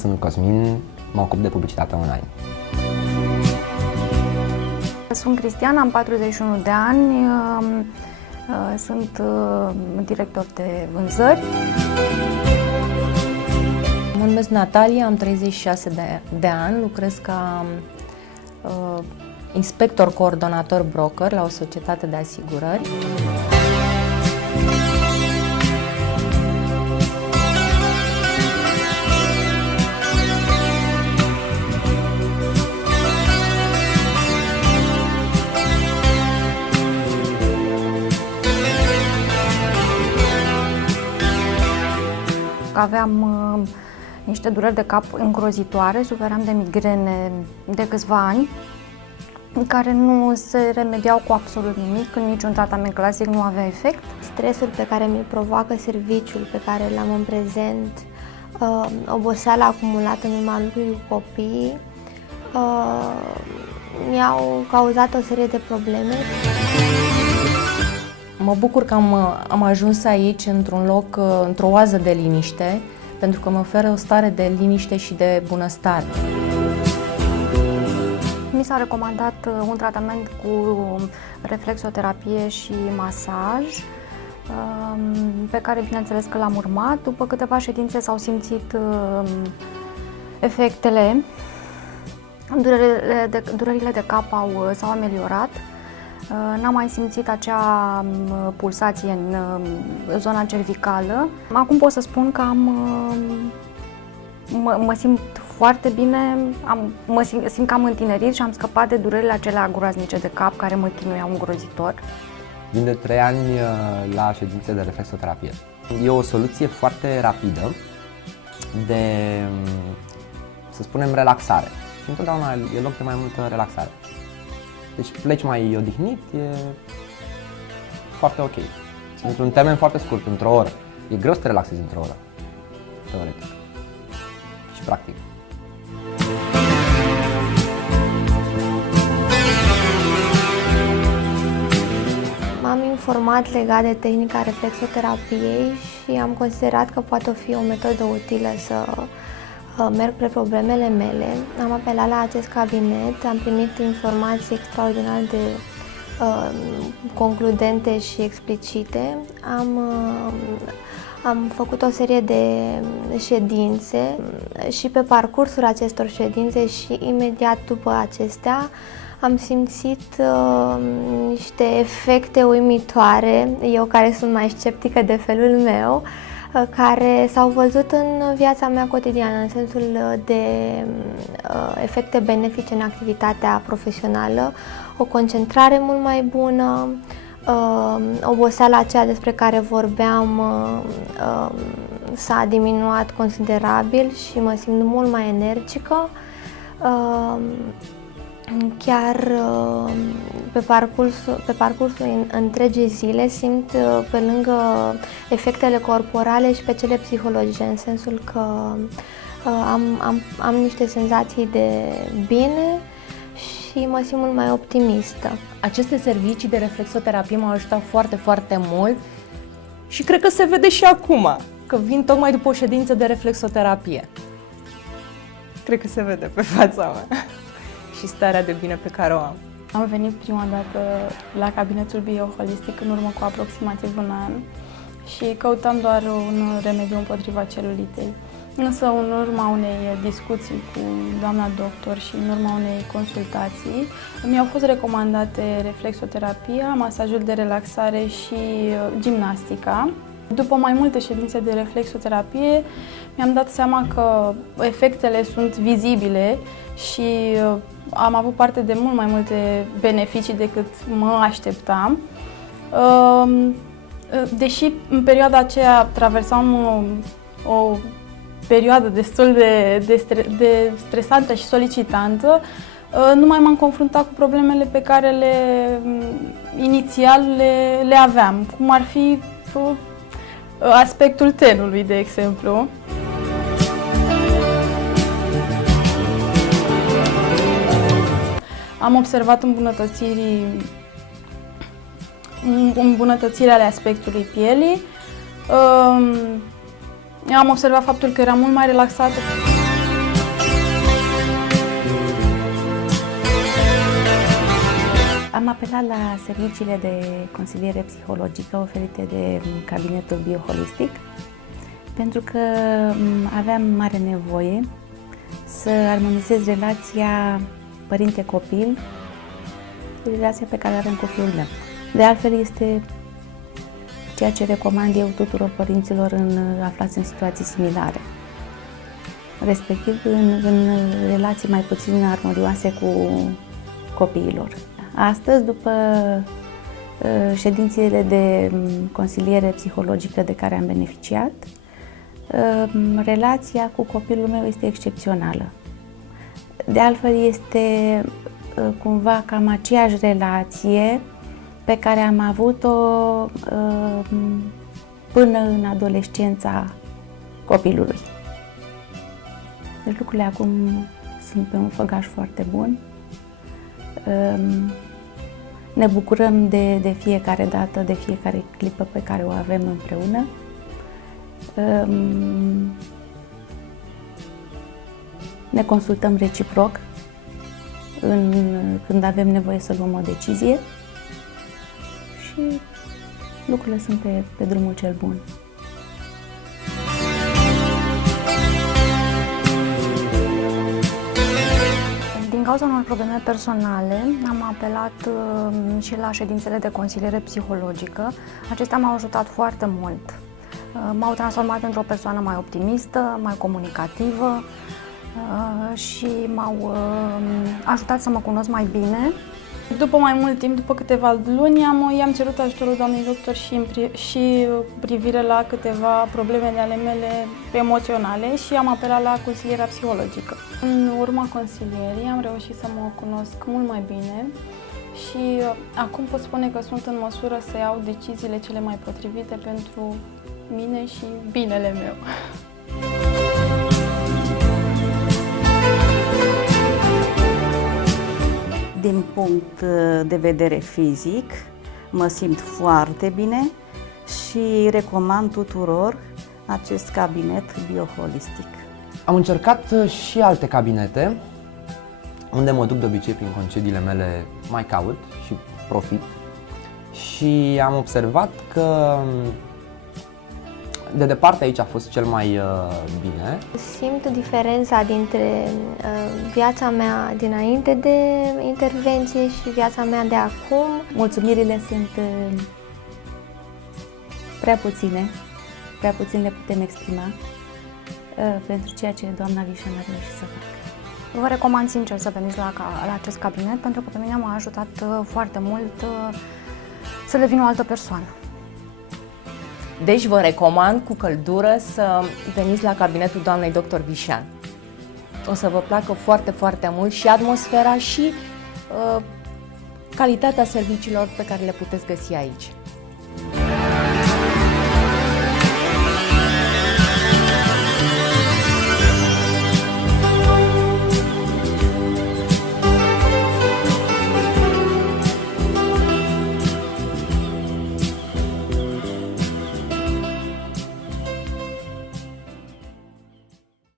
sunt Cosmin, mă ocup de publicitate online. Sunt Cristiana, am 41 de ani, sunt director de vânzări. Mă numesc Natalia, am 36 de ani, lucrez ca inspector coordonator broker la o societate de asigurări. Aveam niște dureri de cap îngrozitoare, suferam de migrene de câțiva ani, care nu se remediau cu absolut nimic, când niciun tratament clasic nu avea efect. Stresul pe care mi-l provoacă serviciul pe care l-am în prezent, oboseala acumulată în urma lucrului cu copiii, mi-au cauzat o serie de probleme. Mă bucur că am ajuns aici, într-un loc, într-o oază de liniște, pentru că mă oferă o stare de liniște și de bunăstare. Mi s-a recomandat un tratament cu reflexoterapie și masaj, pe care bineînțeles că l-am urmat. După câteva ședințe s-au simțit efectele, durerile de cap s-au ameliorat. N-am mai simțit acea pulsație în zona cervicală. Acum pot să spun că mă simt foarte bine, simt că am întinerit și am scăpat de durerile acelea groaznice de cap care mă chinuiau îngrozitor. Vin de 3 ani la ședințe de reflexoterapie. E o soluție foarte rapidă de, să spunem, relaxare. Și întotdeauna e loc de mai multă relaxare. Deci pleci mai odihnit, e foarte ok. Într-un termen foarte scurt, într-o oră. E greu să te relaxezi într-o oră, teoretic și practic. M-am informat legat de tehnica reflexoterapiei și am considerat că poate fi o metodă utilă să merg pe problemele mele. Am apelat la acest cabinet, am primit informații extraordinar de concludente și explicite. Am făcut o serie de ședințe și pe parcursul acestor ședințe și imediat după acestea am simțit niște efecte uimitoare, eu care sunt mai sceptică de felul meu, care s-au văzut în viața mea cotidiană, în sensul de efecte benefice în activitatea profesională, o concentrare mult mai bună, oboseala aceea despre care vorbeam s-a diminuat considerabil și mă simt mult mai energică. Chiar pe parcursul întregii zile simt pe lângă efectele corporale și pe cele psihologice, în sensul că am niște senzații de bine și mă simt mult mai optimistă. Aceste servicii de reflexoterapie m-au ajutat foarte, foarte mult și cred că se vede și acum, că vin tocmai după o ședință de reflexoterapie. Cred că se vede pe fața mea și starea de bine pe care o am. Am venit prima dată la cabinetul bioholistic în urmă cu aproximativ un an și căutam doar un remediu împotriva celulitei. Însă în urma unei discuții cu doamna doctor și în urma unei consultații mi-au fost recomandate reflexoterapia, masajul de relaxare și gimnastica. După mai multe ședințe de reflexoterapie mi-am dat seama că efectele sunt vizibile și am avut parte de mult mai multe beneficii decât mă așteptam. Deși în perioada aceea traversam o perioadă destul de stresantă și solicitantă, nu mai m-am confruntat cu problemele pe care inițial le aveam, cum ar fi aspectul tenului, de exemplu. Am observat îmbunătățiri ale aspectului pielii. Am observat faptul că era mult mai relaxată. apelat la serviciile de consiliere psihologică oferite de cabinetul bioholistic pentru că aveam mare nevoie să armonizez relația părinte-copil, relația pe care o avem cu fiul meu. De altfel este ceea ce recomand eu tuturor părinților aflați în situații similare, respectiv în relații mai puțin armonioase cu copiilor. Astăzi, după ședințele de consiliere psihologică de care am beneficiat, relația cu copilul meu este excepțională. De altfel, este cumva cam aceeași relație pe care am avut-o până în adolescența copilului. Deci lucrurile acum sunt pe un făgaș foarte bun. Ne bucurăm de fiecare dată, de fiecare clipă pe care o avem împreună. Ne consultăm reciproc când avem nevoie să luăm o decizie și lucrurile sunt pe drumul cel bun. Din cauza unor probleme personale, am apelat și la ședințele de consiliere psihologică. Acestea m-au ajutat foarte mult. M-au transformat într-o persoană mai optimistă, mai comunicativă și m-au ajutat să mă cunosc mai bine. După mai mult timp, după câteva luni, i-am cerut ajutorul doamnei doctor și privire la câteva probleme de ale mele emoționale și am apelat la consilierea psihologică. În urma consilierii am reușit să mă cunosc mult mai bine și acum pot spune că sunt în măsură să iau deciziile cele mai potrivite pentru mine și binele meu. Din punct de vedere fizic, mă simt foarte bine și recomand tuturor acest cabinet bioholistic. Am încercat și alte cabinete, unde mă duc de obicei prin concediile mele, mai caut și profit. Și am observat că de departe aici a fost cel mai bine. Simt diferența dintre viața mea dinainte de intervenție și viața mea de acum. Mulțumirile sunt prea puțin le putem exprima pentru ceea ce doamna Vișan a reușit să facă. Vă recomand sincer să veniți la acest cabinet pentru că pe mine m-a ajutat foarte mult să devin o altă persoană. Deci vă recomand cu căldură să veniți la cabinetul doamnei dr. Vișan. O să vă placă foarte, foarte mult și atmosfera și calitatea serviciilor pe care le puteți găsi aici.